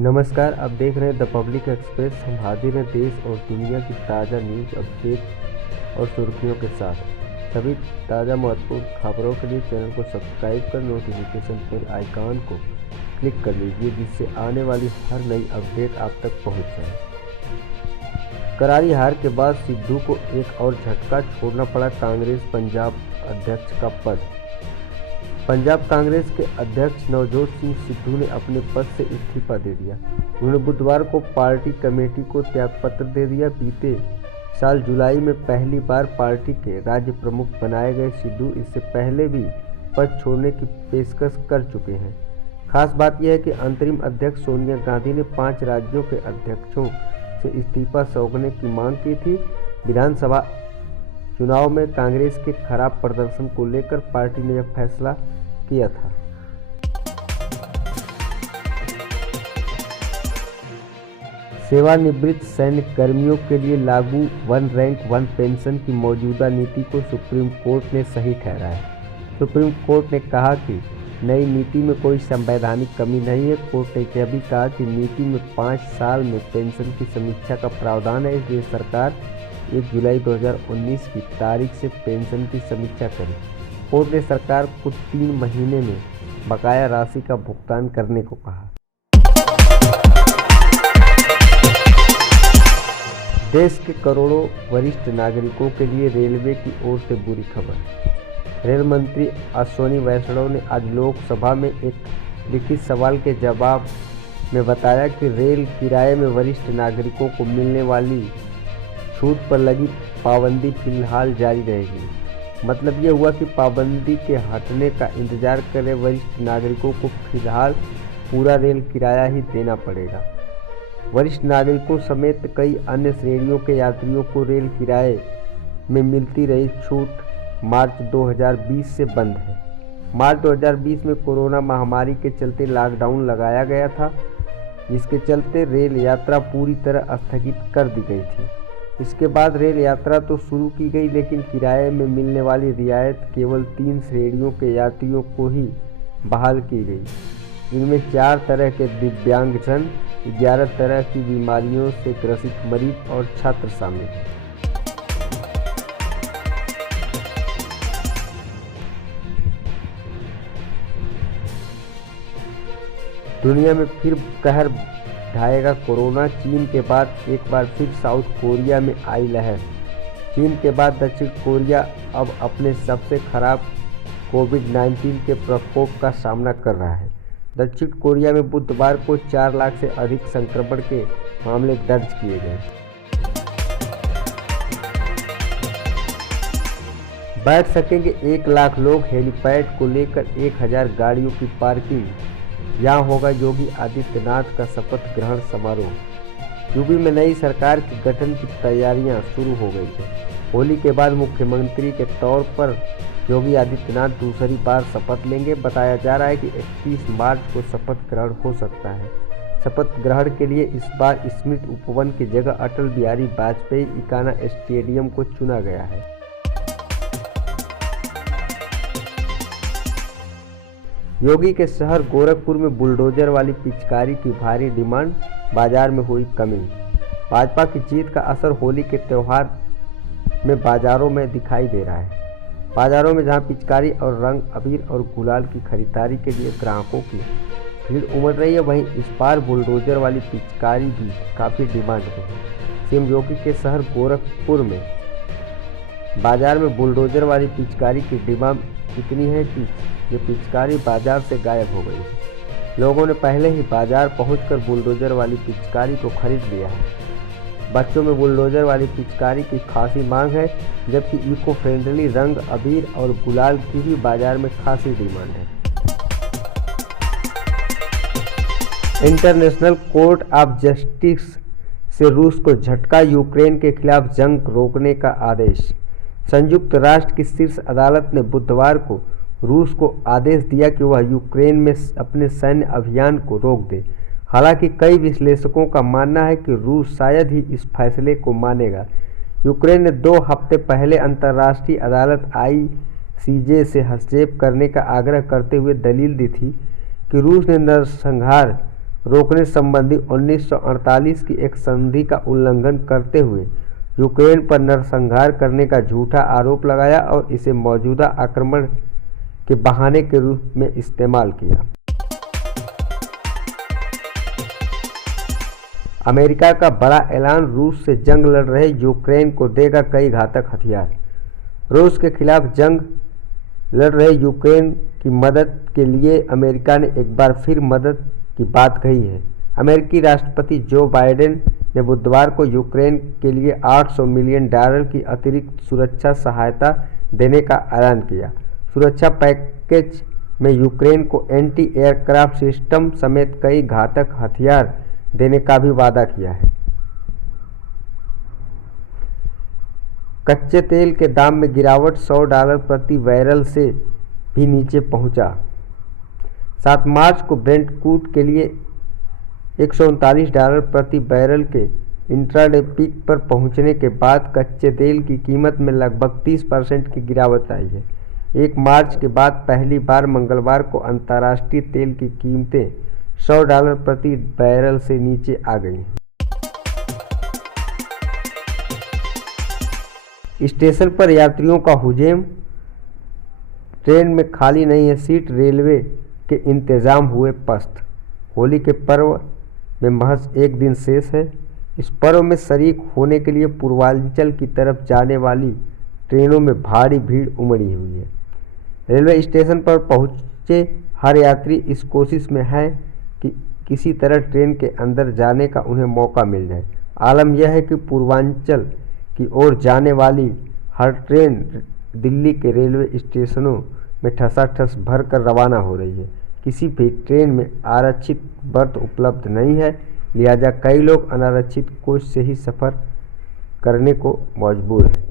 नमस्कार, आप देख रहे हैं द पब्लिक एक्सप्रेस। हम हाजिर हैं देश और दुनिया की ताज़ा न्यूज़ अपडेट और सुर्खियों के साथ। सभी ताज़ा महत्वपूर्ण खबरों के लिए चैनल को सब्सक्राइब कर नोटिफिकेशन बेल आइकॉन को क्लिक कर लीजिए, जिससे आने वाली हर नई अपडेट आप तक पहुंच जाए। करारी हार के बाद सिद्धू को एक और झटका, छोड़ना पड़ा कांग्रेस पंजाब अध्यक्ष का पद। पंजाब कांग्रेस के अध्यक्ष नवजोत सिंह सिद्धू ने अपने पद से इस्तीफा दे दिया। उन्होंने बुधवार को पार्टी कमेटी को त्यागपत्र दे दिया। बीते साल जुलाई में पहली बार पार्टी के राज्य प्रमुख बनाए गए सिद्धू इससे पहले भी पद छोड़ने की पेशकश कर चुके हैं। खास बात यह है कि अंतरिम अध्यक्ष सोनिया गांधी ने 5 राज्यों के अध्यक्षों से इस्तीफा सौंपने की मांग की थी। विधानसभा चुनाव में कांग्रेस के खराब प्रदर्शन को लेकर पार्टी ने यह फैसला किया था। सेवानिवृत्त सैन्य कर्मियों के लिए लागू 1 रैंक 1 पेंशन की मौजूदा नीति को सुप्रीम कोर्ट ने सही ठहराया। सुप्रीम कोर्ट ने कहा कि नई नीति में कोई संवैधानिक कमी नहीं है। कोर्ट ने यह भी कहा कि नीति में 5 साल में पेंशन की समीक्षा का प्रावधान है, इसलिए सरकार 1 जुलाई 2019 की तारीख से पेंशन की समीक्षा करें। कोर्ट ने सरकार को 3 महीने में बकाया राशि का भुगतान करने को कहा। देश के करोड़ों वरिष्ठ नागरिकों के लिए रेलवे की ओर से बुरी खबर। रेल मंत्री अश्विनी वैष्णव ने आज लोकसभा में एक लिखित सवाल के जवाब में बताया कि रेल किराए में वरिष्ठ नागरिकों को मिलने वाली छूट पर लगी पाबंदी फिलहाल जारी रहेगी। मतलब ये हुआ कि पाबंदी के हटने का इंतजार कर रहे वरिष्ठ नागरिकों को फिलहाल पूरा रेल किराया ही देना पड़ेगा। वरिष्ठ नागरिकों समेत कई अन्य श्रेणियों के यात्रियों को रेल किराए में मिलती रही छूट मार्च 2020 से बंद है। मार्च 2020 में कोरोना महामारी के चलते लॉकडाउन लगाया गया था, जिसके चलते रेल यात्रा पूरी तरह स्थगित कर दी गई थी। इसके बाद रेल यात्रा तो शुरू की गई, लेकिन किराए में मिलने वाली रियायत केवल 3 श्रेणियों के यात्रियों को ही बहाल की गई, जिनमें 4 तरह के दिव्यांगजन, 11 तरह की बीमारियों से ग्रसित मरीज और छात्र शामिल हैं। दुनिया में फिर कहर ढाएगा कोरोना। चीन के बाद एक बार फिर साउथ कोरिया में आई लहर। चीन के बाद दक्षिण कोरिया अब अपने सबसे खराब कोविड-19 के प्रकोप का सामना कर रहा है। दक्षिण कोरिया में बुधवार को 4 लाख से अधिक संक्रमण के मामले दर्ज किए गए। बैठ सकेंगे 1 लाख लोग। हेलीपैड को लेकर 1000 गाड़ियों की पार्किंग। यहाँ होगा योगी आदित्यनाथ का शपथ ग्रहण समारोह। यूपी में नई सरकार के गठन की तैयारियां शुरू हो गई है। होली के बाद मुख्यमंत्री के तौर पर योगी आदित्यनाथ दूसरी बार शपथ लेंगे। बताया जा रहा है कि 31 मार्च को शपथ ग्रहण हो सकता है। शपथ ग्रहण के लिए इस बार स्मृति उपवन की जगह अटल बिहारी वाजपेयी इकाना स्टेडियम को चुना गया है। योगी के शहर गोरखपुर में बुलडोजर वाली पिचकारी की भारी डिमांड, बाजार में हुई कमी। भाजपा की जीत का असर होली के त्यौहार में बाजारों में दिखाई दे रहा है। बाजारों में जहां पिचकारी और रंग अबीर और गुलाल की खरीदारी के लिए ग्राहकों की भीड़ उमड़ रही है, वहीं इस बार बुलडोजर वाली पिचकारी भी काफ़ी डिमांड में है। सीएम योगी के शहर गोरखपुर में बाजार में बुलडोजर वाली पिचकारी की डिमांड इतनी है कि ये पिचकारी बाजार से गायब हो गई है। लोगों ने पहले ही बाजार पहुंचकर बुलडोजर वाली पिचकारी को खरीद लिया है। बच्चों में बुलडोजर वाली पिचकारी की खासी मांग है, जबकि इको फ्रेंडली रंग अबीर और गुलाल की भी बाजार में खासी डिमांड है। इंटरनेशनल कोर्ट ऑफ जस्टिस से रूस को झटका। यूक्रेन के खिलाफ जंग रोकने का आदेश। संयुक्त राष्ट्र की शीर्ष अदालत ने बुधवार को रूस को आदेश दिया कि वह यूक्रेन में अपने सैन्य अभियान को रोक दे। हालांकि कई विश्लेषकों का मानना है कि रूस शायद ही इस फैसले को मानेगा। यूक्रेन ने 2 हफ्ते पहले अंतर्राष्ट्रीय अदालत ICJ से हस्तक्षेप करने का आग्रह करते हुए दलील दी थी कि रूस ने नरसंहार रोकने संबंधी 1948 की एक संधि का उल्लंघन करते हुए यूक्रेन पर नरसंहार करने का झूठा आरोप लगाया और इसे मौजूदा आक्रमण के बहाने के रूप में इस्तेमाल किया। अमेरिका का बड़ा ऐलान, रूस से जंग लड़ रहे यूक्रेन को देगा कई घातक हथियार। रूस के खिलाफ जंग लड़ रहे यूक्रेन की मदद के लिए अमेरिका ने एक बार फिर मदद की बात कही है। अमेरिकी राष्ट्रपति जो बाइडेन ने बुधवार को यूक्रेन के लिए $800 मिलियन की अतिरिक्त सुरक्षा सहायता देने का ऐलान किया। सुरक्षा पैकेज में यूक्रेन को एंटी एयरक्राफ्ट सिस्टम समेत कई घातक हथियार देने का भी वादा किया है। कच्चे तेल के दाम में गिरावट, $100 प्रति बैरल से भी नीचे पहुंचा। 7 मार्च को ब्रेंट क्रूड के लिए $139 प्रति बैरल के इंट्राडे पीक पर पहुंचने के बाद कच्चे तेल की कीमत में लगभग 30% की गिरावट आई है। 1 मार्च के बाद पहली बार मंगलवार को अंतर्राष्ट्रीय तेल की कीमतें $100 प्रति बैरल से नीचे आ गई हैं। स्टेशन पर यात्रियों का हुजूम, ट्रेन में खाली नहीं है सीट, रेलवे के इंतजाम हुए पस्त। होली के पर्व में महज एक दिन शेष है। इस पर्व में शरीक होने के लिए पूर्वांचल की तरफ जाने वाली ट्रेनों में भारी भीड़ उमड़ी हुई है। रेलवे स्टेशन पर पहुंचे हर यात्री इस कोशिश में है कि किसी तरह ट्रेन के अंदर जाने का उन्हें मौका मिल जाए। आलम यह है कि पूर्वांचल की ओर जाने वाली हर ट्रेन दिल्ली के रेलवे स्टेशनों में ठसाठस भर कर रवाना हो रही है। किसी भी ट्रेन में आरक्षित बर्थ उपलब्ध नहीं है, लिहाजा कई लोग अनारक्षित कोच से ही सफ़र करने को मजबूर हैं।